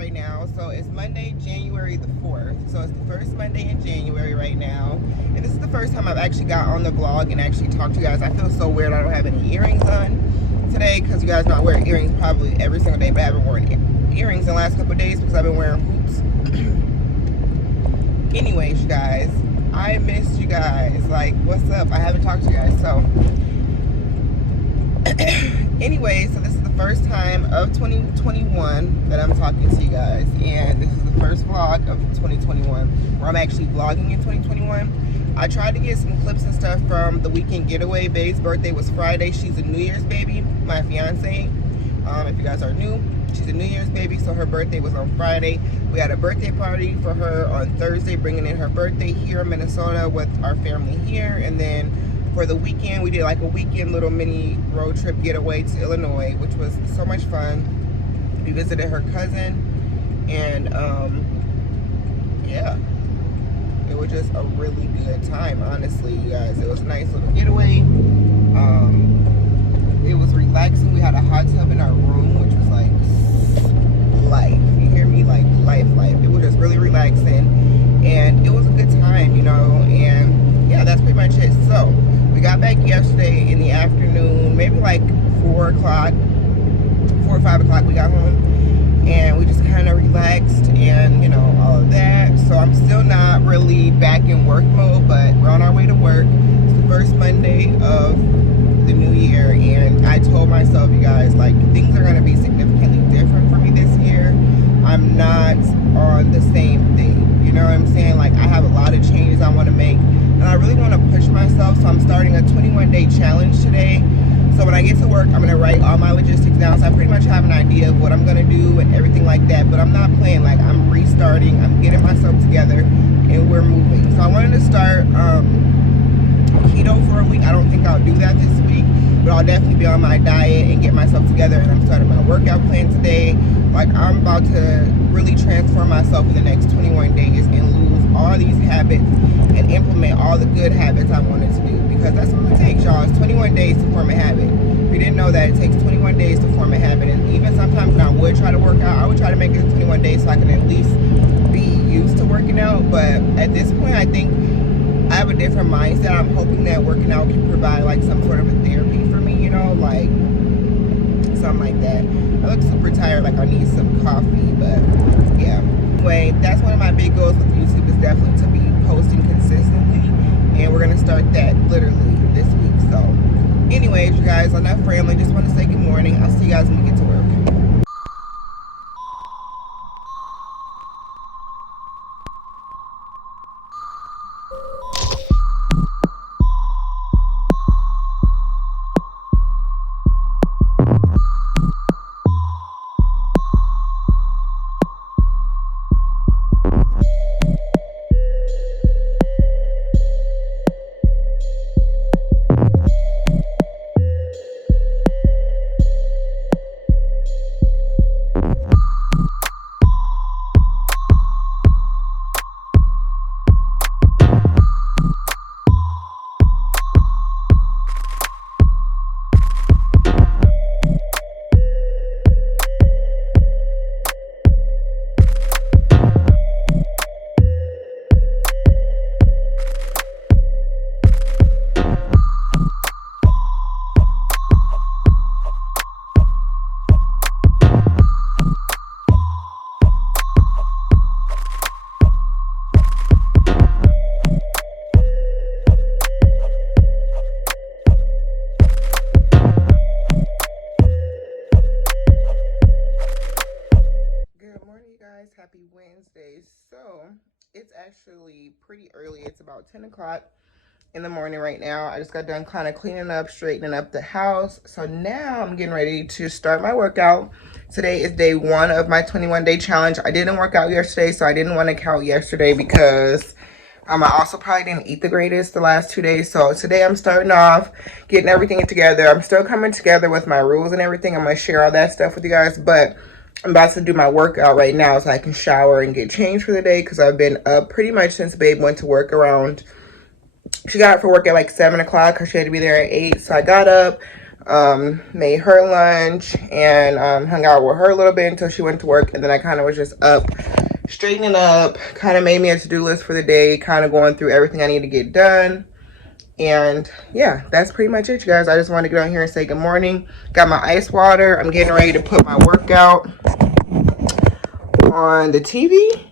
right now. So it's Monday, January the 4th. So it's the first Monday in January right now. And this is the first time I've actually got on the vlog and actually talked to you guys. I feel so weird I don't have any earrings on today because you guys know I wear earrings probably every single day, but I haven't worn earrings in the last couple of days because I've been wearing hoops. Anyways, you guys, I missed you guys. Like, what's up? I haven't talked to you guys. So anyway, so this is the first time of 2021 that I'm talking to you guys, and this is the first vlog of 2021 where I'm actually vlogging in 2021. I tried to get some clips and stuff from the weekend getaway. Babe's birthday was Friday. She's a New Year's baby, my fiance. If you guys are new, she's a New Year's baby, so her birthday was on Friday. We had a birthday party for her on Thursday, bringing in her birthday here in Minnesota with our family here, and then for the weekend, we did like a weekend little mini road trip getaway to Illinois, which was so much fun. We visited her cousin, and yeah, it was just a really good time, honestly, you guys. It was a nice little getaway. It was relaxing. We had a hot tub in our room, which was like life. You hear me? Like life. It was just really relaxing, and it was a good time, you know. And yeah, that's pretty much it. So we got back yesterday in the afternoon, maybe like 4 or 5 o'clock we got home, and we just kind of relaxed and, you know, all of that. So I'm still not really back in work mode, but we're on our way to work. It's the first Monday of the new year, and I told myself, you guys, like, things are going to be significantly different for me this year. I'm not on the same thing, you know what I'm saying? Like, I have a lot of changes I want to make, and I really want to push myself. So I'm starting a 21-day challenge today. So when I get to work, I'm going to write all my logistics down, so I pretty much have an idea of what I'm going to do and everything like that. But I'm not playing. Like, I'm restarting, I'm getting myself together, and we're moving. So I wanted to start keto for a week. I don't think I'll do that this week, but I'll definitely be on my diet and get myself together. And I'm starting my workout plan today. Like, I'm about to really transform myself in the next 21 days and lose all these habits and implement all the good habits I wanted to do, because that's what it takes, y'all. It's 21 days to form a habit. If you didn't know that, it takes 21 days to form a habit. And even sometimes when I would try to work out, I would try to make it 21 days so I can at least be used to working out. But at this point, I think I have a different mindset. I'm hoping that working out can provide like some sort of a therapy for me, you know, like something like that. I look super tired, like I need some coffee, but yeah. Anyway, that's one of my big goals with YouTube, is definitely to be posting consistently, and we're gonna start that literally this week. So anyways, you guys, enough rambling. Just want to say good morning. I'll see you guys when we get to work. Happy Wednesday. So it's actually pretty early. It's about 10 o'clock in the morning right now. I just got done kind of cleaning up, straightening up the house. So now I'm getting ready to start my workout. Today is day 1 of my 21-day challenge. I didn't work out yesterday, so I didn't want to count yesterday because I also probably didn't eat the greatest the last 2 days. So today I'm starting off, getting everything together. I'm still coming together with my rules and everything. I'm going to share all that stuff with you guys, but I'm about to do my workout right now so I can shower and get changed for the day, because I've been up pretty much since Babe went to work around, she got up for work at like 7 o'clock because she had to be there at 8. So I got up, Made her lunch and hung out with her a little bit until she went to work. And then I kind of was just up, straightening up, kind of made me a to-do list for the day, kind of going through everything I need to get done. And yeah, that's pretty much it, you guys. I just wanted to get on here and say good morning. Got my ice water. I'm getting ready to put my workout on the TV.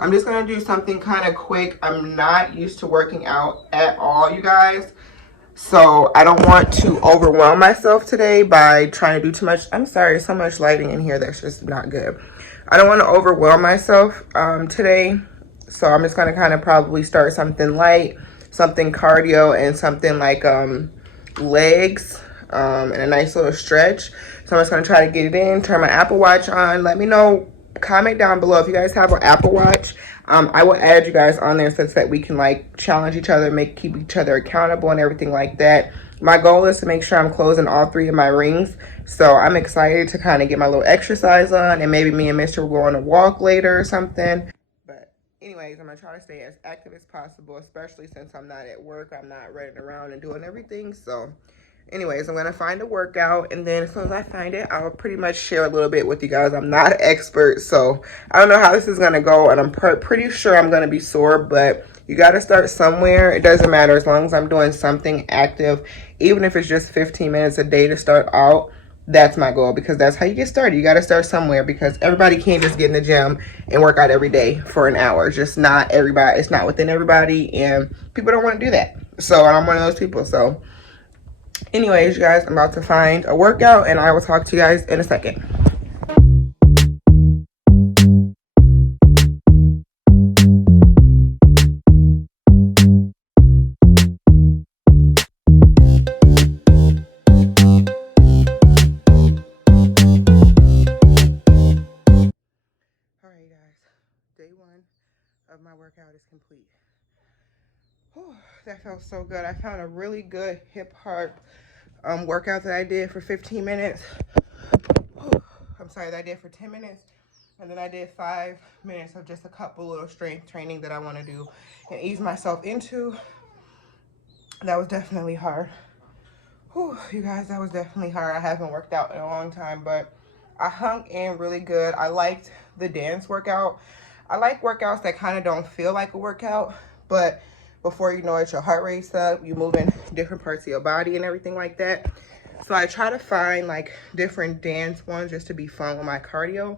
I'm just gonna do something kind of quick. I'm not used to working out at all, you guys. So I don't want to overwhelm myself today by trying to do too much. I'm sorry, there's so much lighting in here that's just not good. I don't want to overwhelm myself today. So I'm just gonna kind of probably start something light, something cardio, and something like legs and a nice little stretch. So I'm just gonna try to get it in, turn my Apple Watch on. Let me know, comment down below if you guys have an Apple Watch. I will add you guys on there so that we can like challenge each other, keep each other accountable and everything like that. My goal is to make sure I'm closing all 3 of my rings. So I'm excited to kind of get my little exercise on, and maybe me and Mr. will go on a walk later or something. But anyways, I'm gonna try to stay as active as possible, especially since I'm not at work. I'm not running around and doing everything. So anyways, I'm gonna find a workout, and then as soon as I find it, I'll pretty much share a little bit with you guys. I'm not an expert, so I don't know how this is gonna go, and I'm pretty sure I'm gonna be sore, but you gotta start somewhere. It doesn't matter as long as I'm doing something active, even if it's just 15 minutes a day to start out. That's my goal, because that's how you get started. You gotta start somewhere, because everybody can't just get in the gym and work out every day for an hour. It's just not everybody. It's not within everybody, and people don't want to do that. So I'm one of those people. So anyways, you guys, I'm about to find a workout, and I will talk to you guys in a second. All right, guys, day 1 of my workout is complete. Whew, that felt so good. I found a really good hip hop workout that I did for 15 minutes. Whew, I'm sorry, that I did for 10 minutes. And then I did 5 minutes of just a couple little strength training that I want to do and ease myself into. That was definitely hard. Whew, you guys, that was definitely hard. I haven't worked out in a long time, but I hung in really good. I liked the dance workout. I like workouts that kind of don't feel like a workout, but before you know it, your heart rate's up, you move in different parts of your body and everything like that. So I try to find like different dance ones just to be fun with my cardio.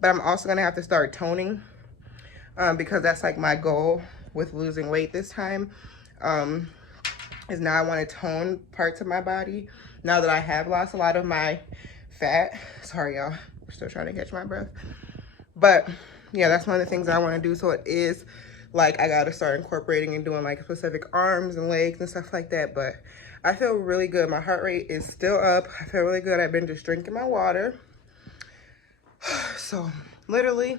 But I'm also gonna have to start toning because that's like my goal with losing weight this time. Is now I want to tone parts of my body now that I have lost a lot of my fat. Sorry, y'all. We're still trying to catch my breath. But yeah, that's one of the things that I want to do. So it is like I got to start incorporating and doing like specific arms and legs and stuff like that. But I feel really good. My heart rate is still up. I feel really good. I've been just drinking my water. So literally,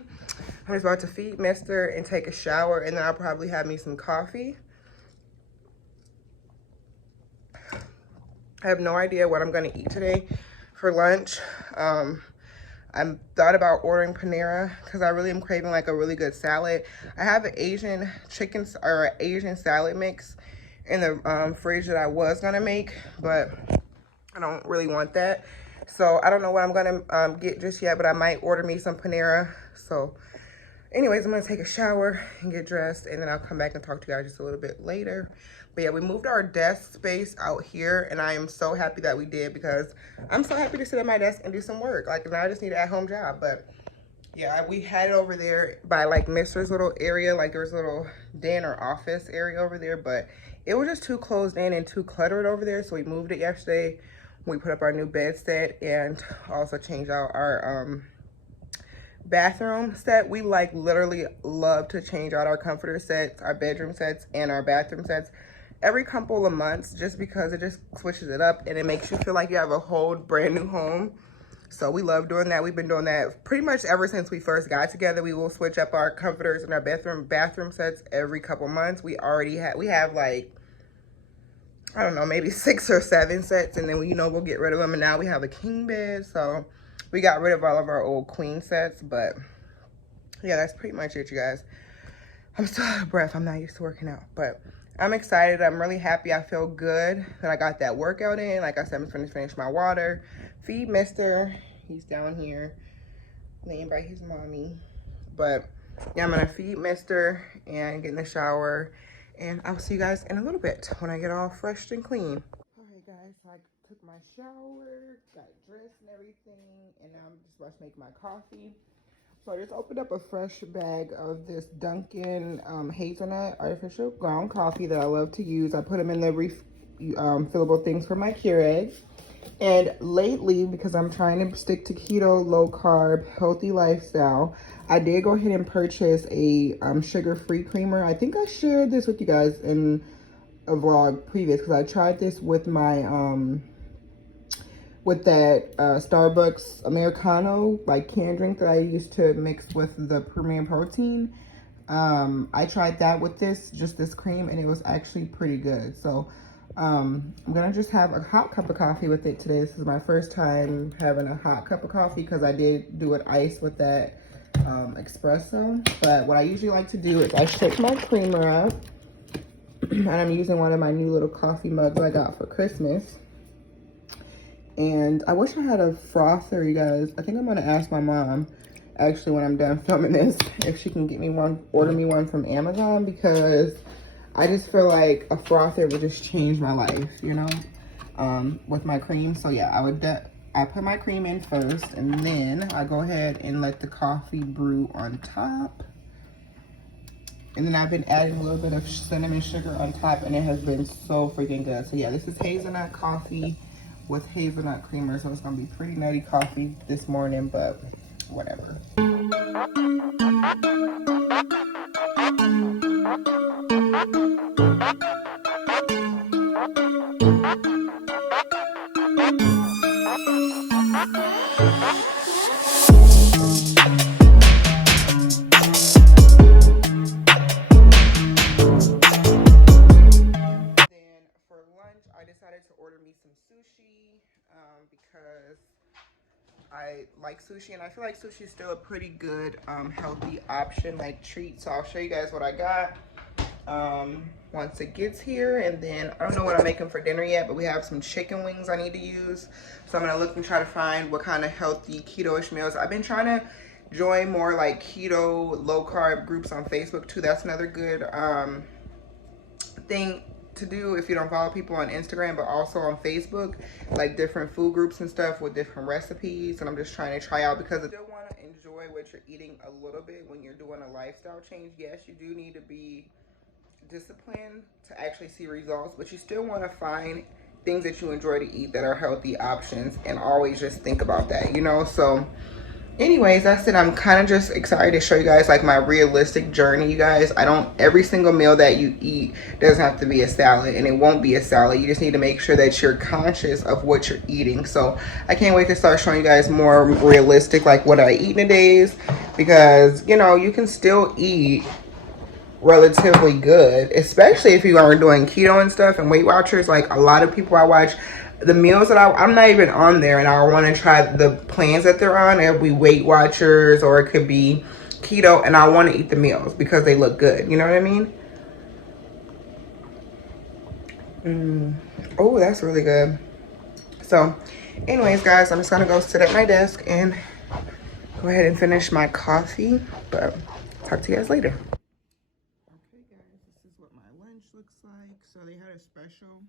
I'm just about to feed Mister and take a shower, and then I'll probably have me some coffee. I have no idea what I'm going to eat today for lunch. I thought about ordering Panera because I really am craving like a really good salad. I have an Asian chicken or an Asian salad mix in the fridge that I was going to make, but I don't really want that. So I don't know what I'm going to get just yet, but I might order me some Panera. So anyways, I'm going to take a shower and get dressed, and then I'll come back and talk to you guys just a little bit later. But yeah, we moved our desk space out here, and I am so happy that we did because I'm so happy to sit at my desk and do some work. Like, now I just need an at-home job. But yeah, we had it over there by like Mr.'s little area. Like, there was a little den or office area over there, but it was just too closed in and too cluttered over there. So we moved it yesterday. We put up our new bed set and also changed out our bathroom set. We like literally love to change out our comforter sets, our bedroom sets, and our bathroom sets every couple of months, just because it just switches it up and it makes you feel like you have a whole brand new home. So we love doing that. We've been doing that pretty much ever since we first got together. We will switch up our comforters and our bathroom sets every couple months. We have like, I don't know, maybe 6 or 7 sets, and then we'll get rid of them. And now we have a king bed, so we got rid of all of our old queen sets. But yeah, that's pretty much it, you guys. I'm still out of breath. I'm not used to working out, but I'm excited. I'm really happy. I feel good that I got that workout in. Like I said, I'm going to finish my water. Feed Mister. He's down here laying by his mommy. But yeah, I'm going to feed Mister and get in the shower. And I'll see you guys in a little bit when I get all fresh and clean. All right, guys. So I took my shower, got dressed and everything. And now I'm just about to make my coffee. So I just opened up a fresh bag of this Dunkin' hazelnut artificial ground coffee that I love to use. I put them in the fillable things for my Keurig. And lately, because I'm trying to stick to keto, low carb, healthy lifestyle, I did go ahead and purchase a sugar-free creamer. I think I shared this with you guys in a vlog previous because I tried this with my with that Starbucks Americano, like canned drink that I used to mix with the premium protein. I tried that with this cream, and it was actually pretty good. So I'm gonna just have a hot cup of coffee with it today. This is my first time having a hot cup of coffee because I did do it iced with that espresso. But what I usually like to do is I shake my creamer up, and I'm using one of my new little coffee mugs I got for Christmas. And I wish I had a frother, you guys. I think I'm gonna ask my mom, actually, when I'm done filming this, if she can get me one, order me one from Amazon, because I just feel like a frother would just change my life, you know, with my cream. So yeah, I put my cream in first, and then I go ahead and let the coffee brew on top. And then I've been adding a little bit of cinnamon sugar on top, and it has been so freaking good. So yeah, this is hazelnut coffee with hazelnut creamer, so it's gonna be pretty nutty coffee this morning, but whatever. I decided to order me some sushi because I like sushi, and I feel like sushi is still a pretty good healthy option, like treat. So I'll show you guys what I got once it gets here. And then I don't know what I'm making for dinner yet, but we have some chicken wings I need to use. So I'm gonna look and try to find what kind of healthy keto-ish meals. I've been trying to join more like keto, low carb groups on Facebook too. That's another good thing to do if you don't follow people on Instagram, but also on Facebook, like different food groups and stuff with different recipes. And I'm just trying to try out because I still want to enjoy what you're eating a little bit when you're doing a lifestyle change. Yes, you do need to be disciplined to actually see results, but you still want to find things that you enjoy to eat that are healthy options, and always just think about that, you know. So anyways, that's it. I'm kind of just excited to show you guys like my realistic journey, you guys. Every single meal that you eat doesn't have to be a salad, and it won't be a salad. You just need to make sure that you're conscious of what you're eating. So I can't wait to start showing you guys more realistic, like what I eat in a days, because you know, you can still eat relatively good, especially if you are doing keto and stuff and Weight Watchers. Like a lot of people I watch, the meals that I'm not even on there, and I want to try the plans that they're on. It'll be Weight Watchers, or it could be keto, and I want to eat the meals because they look good. You know what I mean? Oh, that's really good. So anyways, guys, I'm just gonna go sit at my desk and go ahead and finish my coffee, but talk to you guys later. Okay, guys, this is what my lunch looks like. So they had a special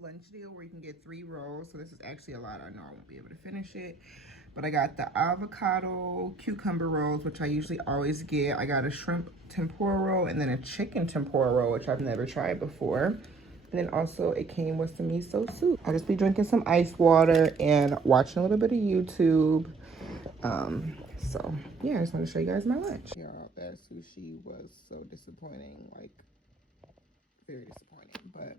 lunch deal where you can get 3 rolls. So this is actually a lot. I know I won't be able to finish it, but I got the avocado cucumber rolls, which I usually always get. I got a shrimp tempura roll and then a chicken tempura roll, which I've never tried before. And then also it came with some miso soup. I'll just be drinking some ice water and watching a little bit of YouTube. So yeah, I just want to show you guys my lunch. Y'all, that sushi was so disappointing, like very disappointing. But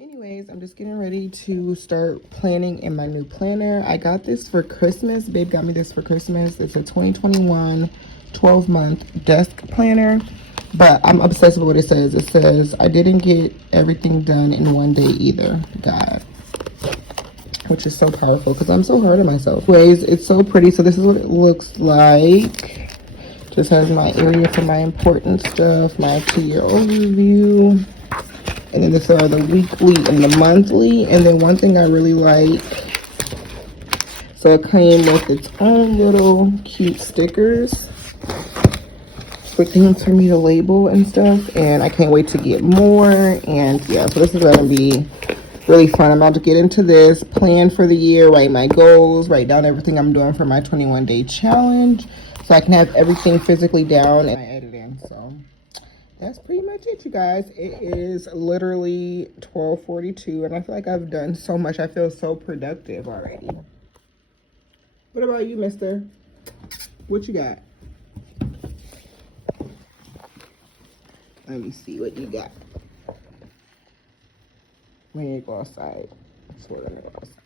anyways, I'm just getting ready to start planning in my new planner. I got this for Christmas. Babe got me this for Christmas. It's a 2021 12-month desk planner, but I'm obsessed with what it says. It says, I didn't get everything done in one day either, God. Which is so powerful because I'm so hard on myself. Anyways, it's so pretty. So this is what it looks like. Just has my area for my important stuff, my 2-year overview. And then this are the weekly and the monthly. And then one thing I really like, so it came with its own little cute stickers with things for me to label and stuff. And I can't wait to get more. And yeah, so this is gonna be really fun. I'm about to get into this, plan for the year, write my goals, write down everything I'm doing for my 21-day challenge, so I can have everything physically down and editing. So that's pretty much it, you guys. It is literally 12:42, and I feel like I've done so much. I feel so productive already. What about you, mister? What you got? Let me see what you got. We need to go outside. That's what I'm gonna go outside.